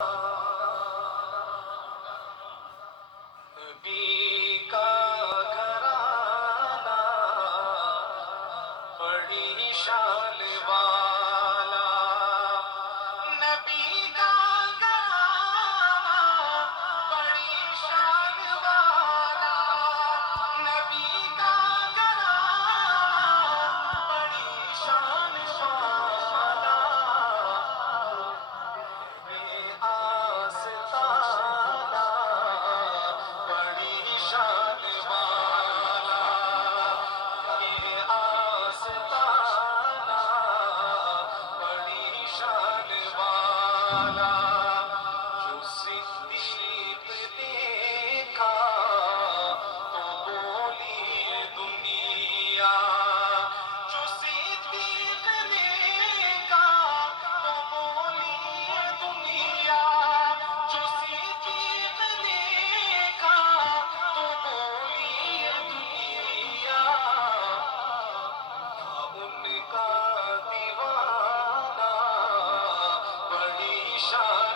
نبی کا گھرانہ بڑی شان والا، نبی کا گھرانہ بڑی شان والا، نبی کا گھرانہ بڑی شان والا، آستانہ بڑی شان والا، یہ آستانہ بڑی شان والا، جو صدیق دیکھا تو بولی دنیا، جو صدیق دیکھا تو بولی دنیا، جو صدیق دیکھا تو بولی دنیا، تھا ان کا دیوانہ بڑی شان